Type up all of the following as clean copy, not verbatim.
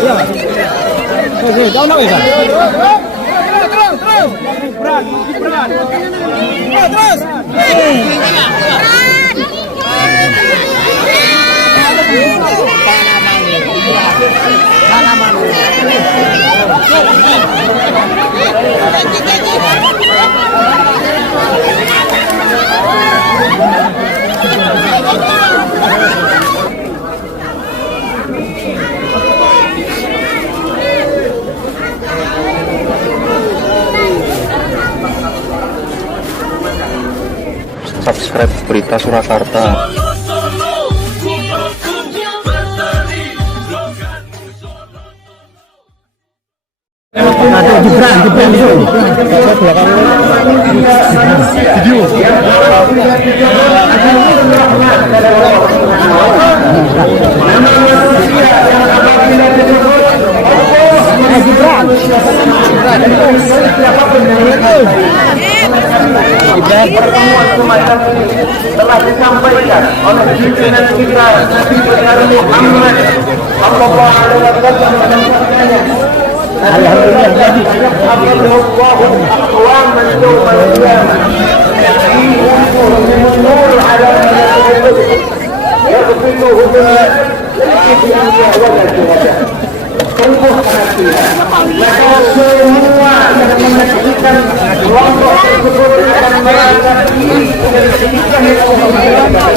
Iya. Terus, tahu nak ya? Terus. Berat. Terus. Tanaman. Subscribe Berita Surakarta. Gibran itu. Video. Pertemuan semacam ini telah disampaikan oleh pimpinan kita Nabi besar Muhammad sallallahu alaihi wasallam menyampaikannya. Alhamdulillah Allahu aqwaman yawmal qiyamah ya'tiihim nur ala yaghfiruhu sungguh hati maka semua yang menyaksikan kelompok tersebut akan merasa iri dan sedihkan ayo dan berkaitan pula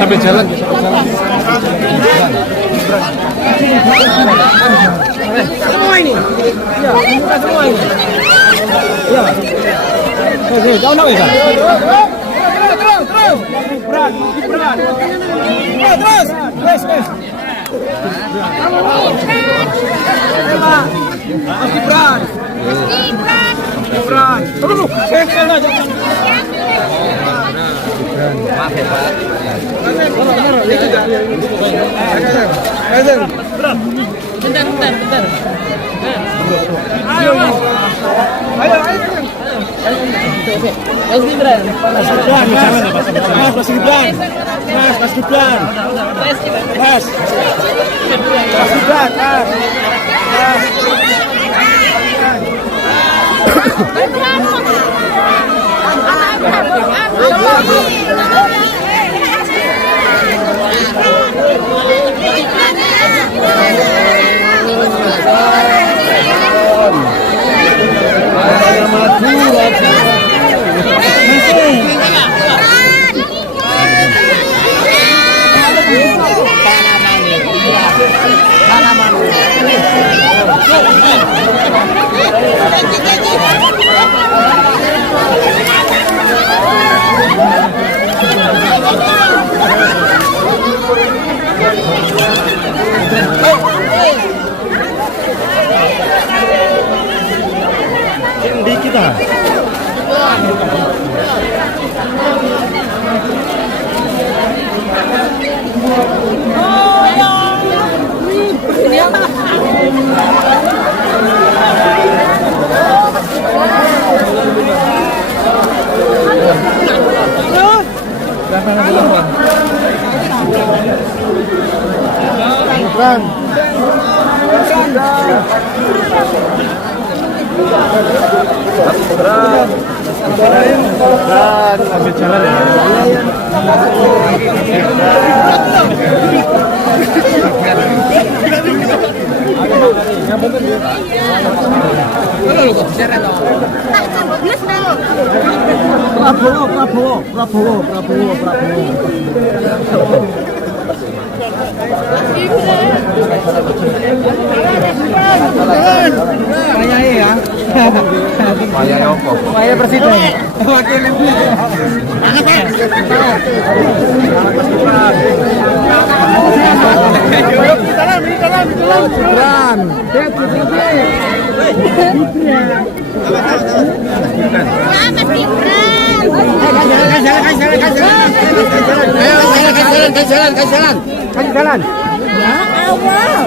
sampai jalan. Semua ini. Iya, semua ini. Iya. Terus, tahu nak ya? Terus. Berat. Terus. Mas Gibran. Tunggu. Maaf ya, Pak. Bentar. Ayo. Mas Gibran. Di kita. Ambil jalan ya. Prabowo. ya. Saya presiden. Wakil jalan. Ya Allah.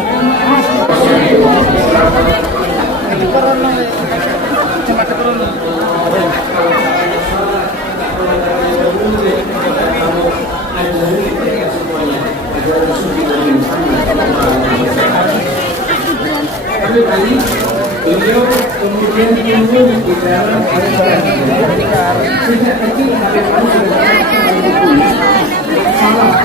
Beliau kemudian diumum di dalam sejak kecil salah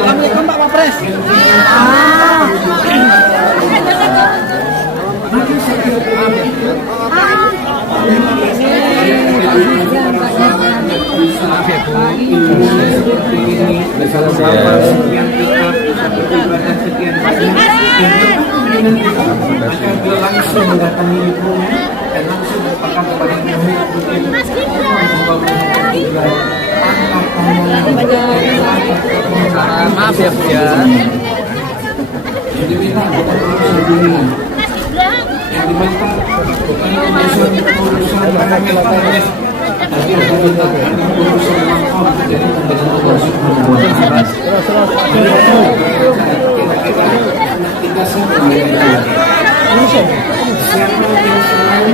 Assalamualaikum Pak Wapres. langsung mendatangi ibunya dan langsung berpegang kepada Maaf ya Bu ya. diminta bukan urusan sendiri yang diminta bukan urusan lokal tapi urusan mangkok jadi dengan Allah Subhanahu wa Ta'ala. Kita semua siapa yang selalu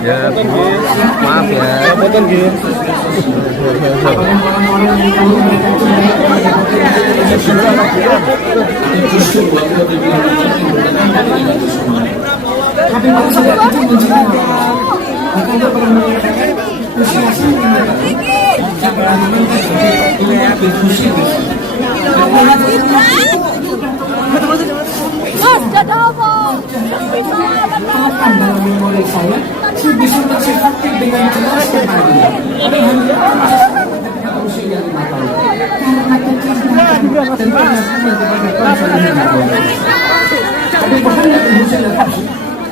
Ya, maaf ya. Potong gitu. tapi pada saat itu mencintai makanya pernah mengatakan usia yang berani mencintai diskusi dalam memori saya bisa menceritakan dengan jelas kembali usia 5 tahun karena kecintaan dan pengasuhan kepada bangsa dan negara. Tapi Muhammad bin Husain al-Habsyi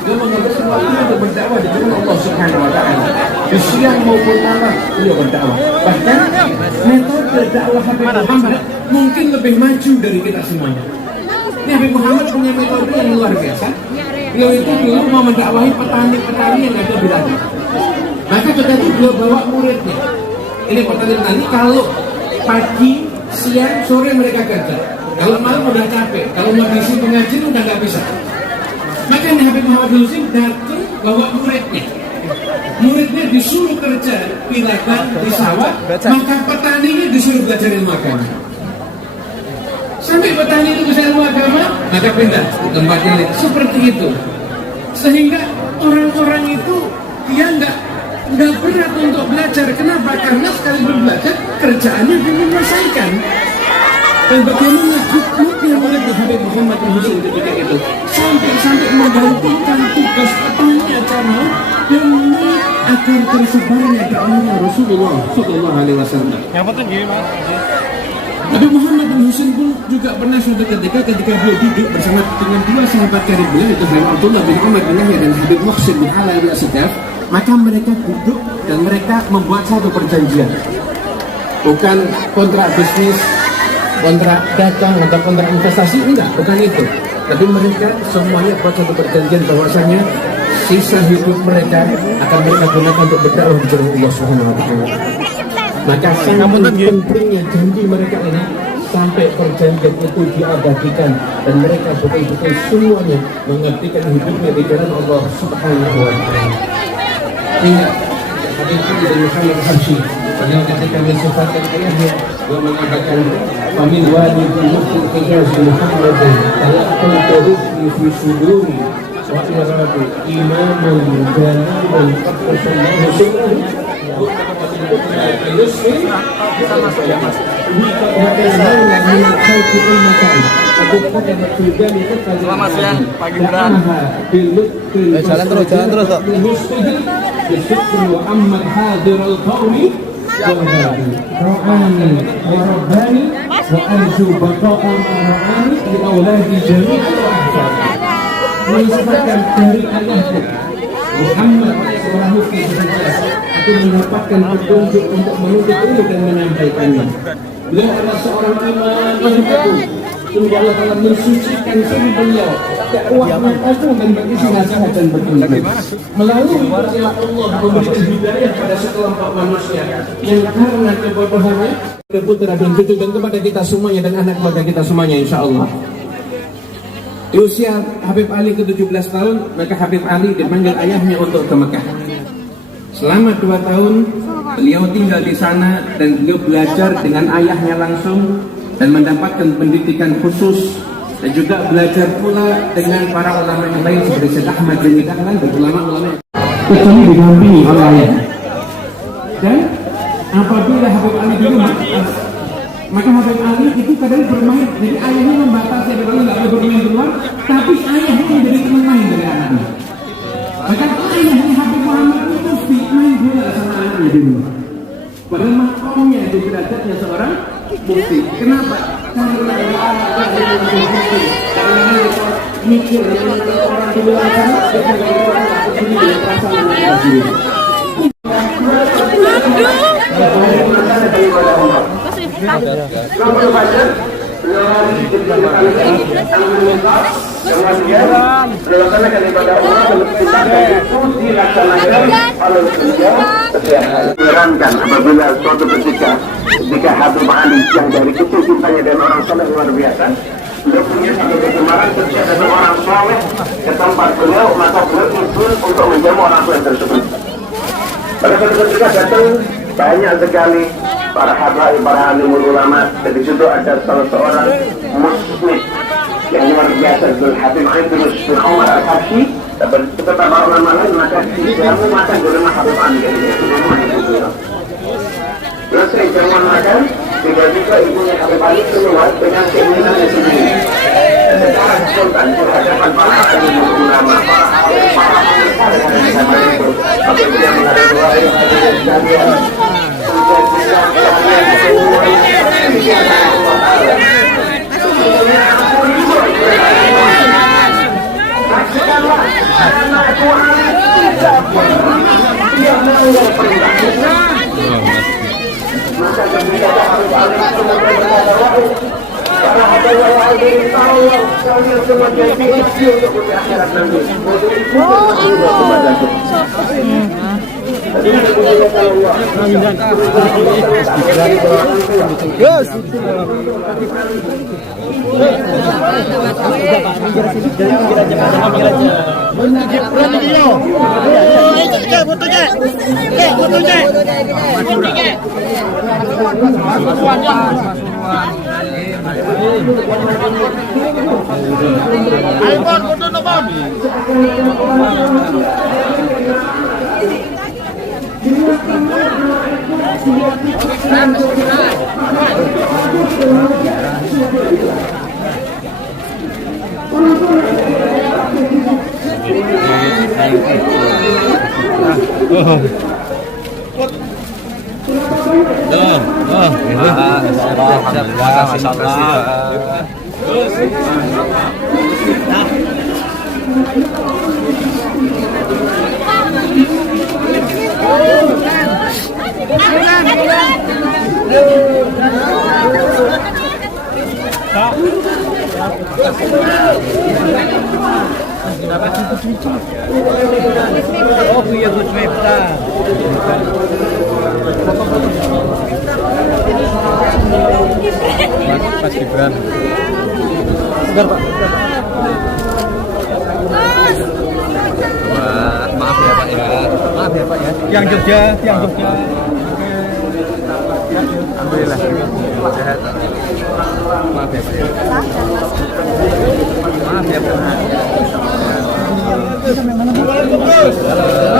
dia menghabiskan waktu untuk berdakwah di jalan Allah Subhanahu wa Ta'ala. Di siang maupun malam beliau berdakwah. Bahkan metode dakwah Habib Muhammad mungkin lebih maju dari kita semuanya. Ini Habib Muhammad punya metode yang luar biasa. Beliau itu dulu mau mendakwahi petani-petani yang ada di ladang. Maka ketika itu beliau bawa muridnya. Ini petani-petani kalau pagi, siang, sore mereka kerja. Kalau malam udah capek, kalau mau ngisi pengajian udah nggak bisa. Maka Habib Muhammad Husain datang bawa muridnya. Muridnya disuruh kerja di ladang, di sawah, maka petaninya disuruh belajar ilmu agama. Sampai petani itu bisa ilmu agama, maka pindah ke tempat yang lain. Seperti itu. Sehingga orang-orang itu dia nggak berat untuk belajar. Kenapa? Karena sekali belajar kerjaannya menyelesaikan. Dan bagaimana hikmatnya oleh Habib Muhammad Husain ketika itu sampai menggantungkan tugas petani agama demi agar tersebarnya dakwahnya Rasulullah Sallallahu Alaihi Wasallam. Yang penting gimana? Habib Muhammad Husain pun juga pernah suatu ketika beliau duduk bersama dengan dua sahabat karib beliau yaitu Habib Abdullah bin Umar bin Yahya dan Habib Muhsin bin Ala bin Asdaf. Maka mereka duduk dan mereka membuat satu perjanjian, bukan kontrak bisnis, kontrak dagang atau kontrak investasi, enggak, bukan itu. Tapi mereka semuanya buat satu perjanjian bahwasanya sisa hidup mereka akan mereka gunakan untuk berdakwah di jalan Allah Subhanahu wa Ta'ala. Maka sangat pentingnya janji mereka ini sampai perjanjian itu diabadikan dan mereka betul-betul semuanya mengabdikan hidupnya di jalan Allah Subhanahu wa Ta'ala. Ingat, hadis ini dari Muhammad Habsyi, beliau ketika mensifatkan ayahnya yang mengatakan famin walidil mufti Hijaz Muhammadin talaqul rizqi fi suduri wa iradu imamun jalilan qaddasallahu syukur Selamat siang, Pak Gibran. Jalan terus kok. Muhammad hadirul qaumi ro'ani wa rabbani wa arju baqa'an ro'ani li auladi jami'an wa ahfad. Mensifatkan dari ayahku Muhammad seorang mufti aku mendapatkan petunjuk untuk menuntut ilmu dan menyampaikannya. Beliau adalah seorang imam yang agung. Semoga Allah Ta'ala mensucikan diri beliau, dakwah agung dan berisi nasihat dan petunjuk. Melalui wasilah Allah memberikan hidayah pada sekelompok manusia yang karena kebodohannya putra dan cucu dan kepada kita semuanya dan anak keluarga kita semuanya insya Allah. Di usia Habib Ali ke-17 tahun, maka Habib Ali dipanggil ayahnya untuk ke Mekah. Selama 2 tahun, beliau tinggal di sana dan beliau belajar dengan ayahnya langsung dan mendapatkan pendidikan khusus dan juga belajar pula dengan para ulama yang lain seperti Syekh Ahmad bin Dahlan dan ulama-ulama kecuali didampingi oleh ayah. Dan apabila Habib Ali dulu maka Habib Ali itu kadang bermain, jadi ayahnya membatasi Habib Ali nggak boleh bermain di luar, tapi ayahnya menjadi teman main dari anaknya. Maka ayahnya Habib Muhammad itu main bola sama anaknya di rumah. Padahal makomnya itu derajatnya seorang mufti. Kenapa? Karena karena kita mikir orang di luar sana kita nggak peduli perasaan mereka sendiri. Kemudian melaksanakan ibadah umrah itu dilaksanakan oleh beliau setiap hari. Menyerankan apabila suatu ketika Habib Ali yang dari kecil cintanya dan orang soleh luar biasa, beliau punya satu kegemaran ketika ada orang soleh ke tempat beliau, maka beliau izin untuk menjamu orang soleh tersebut. Pada suatu ketika datang banyak sekali para habaib, para alimul ulama, dan di situ ada salah seorang muslim yang luar biasa, Habib Idrus bin Umar Al-Habsyi. Beberapa ulama lain maka dijamu makan di rumah Habib Ali. Terus saya jamuan makan, tiba-tiba ibunya Habib Ali keluar dengan keinginannya sendiri. Secara spontan berhadapan para alimul ulama, para habaib, para itu, apabila dia mengatakan wahai hadirin sekalian, saksikanlah anakku Ali tidak pernah dia melanggar perintah. Maka ketika Habib Ali berkata, wahai para hadirin Allah, kalian semua jadi saksi untuk di akhirat nanti. Yes. Oh, iya Gus Miftah. Mas Gibran. Sebentar, Pak. Maaf ya Pak ya. Maaf ya Pak ya. Yang Jogja. Alhamdulillah. Sehat. Maaf ya Pak ya. Maaf ya Pak.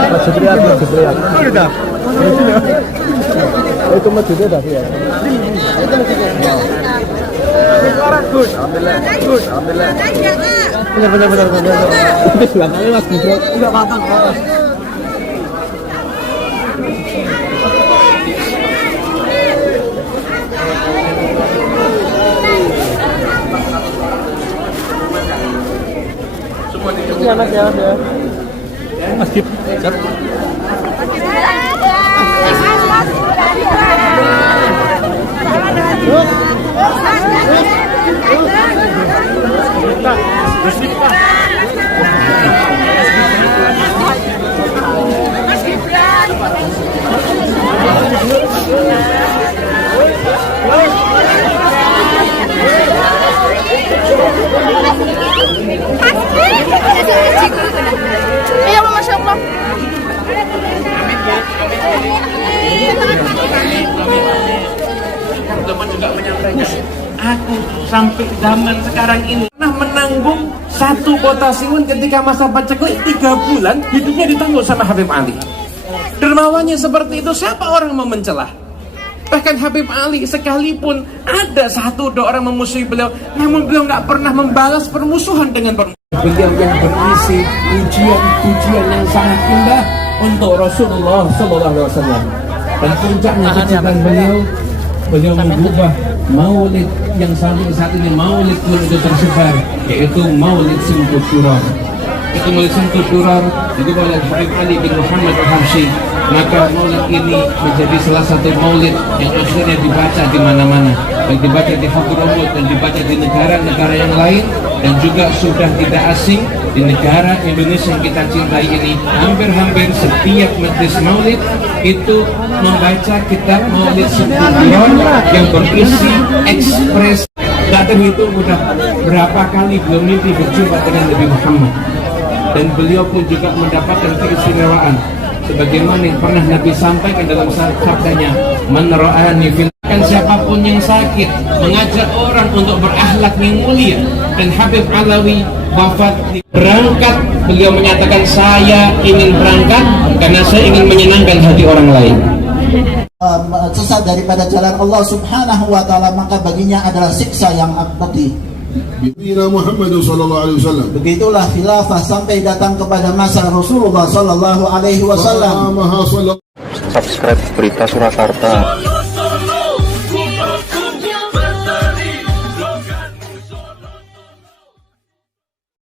Mas Jibril. Udah. Itu masjidnya dah ya. Alhamdulillah. Benar. Itu belakangnya Mas Jibril. Enggak apa-apa. Ya Mas ya. Mas Gib. Iya, Masya Allah. Teman juga menyampaikan, aku sampai zaman sekarang ini pernah menanggung satu kota Siwon ketika masa paceklik 3 bulan hidupnya ditanggung sama Habib Ali. Dermawannya seperti itu, siapa orang mau mencelah? Bahkan Habib Ali sekalipun ada 1-2 orang memusuhi beliau, namun beliau nggak pernah membalas permusuhan dengan beliau yang berisi pujian yang sangat indah untuk Rasulullah SAW. Dan puncaknya kecintaan beliau mengubah maulid yang sampai saat ini maulid pun itu tersebar, yaitu maulid Simtud Durar. Itu maulid Simtud Durar dibuat oleh Habib Ali bin Muhammad Al-Habsyi. Maka maulid ini menjadi salah satu maulid yang akhirnya dibaca di mana-mana, baik dibaca di Hadramut dan dibaca di negara-negara yang lain, dan juga sudah tidak asing di negara Indonesia yang kita cintai ini. Hampir-hampir setiap majelis maulid itu membaca kitab maulid Simtud yang berisi ekspres. Tak terhitung udah berapa kali beliau mimpi berjumpa dengan Nabi Muhammad, dan beliau pun juga mendapatkan keistimewaan sebagaimana yang pernah Nabi sampaikan dalam sabdanya, man ra'ani fil, kan siapapun yang sakit mengajak orang untuk berakhlak yang mulia. Dan Habib Alawi wafat berangkat, beliau menyatakan, saya ingin berangkat karena saya ingin menyenangkan hati orang lain. Sesat daripada jalan Allah Subhanahu wa taala, maka baginya adalah siksa yang abadi. Bina Muhammad sallallahu alaihi wasallam. Begitulah khilafah sampai datang kepada masa Rasulullah sallallahu alaihi wasallam. Subscribe Berita Surakarta.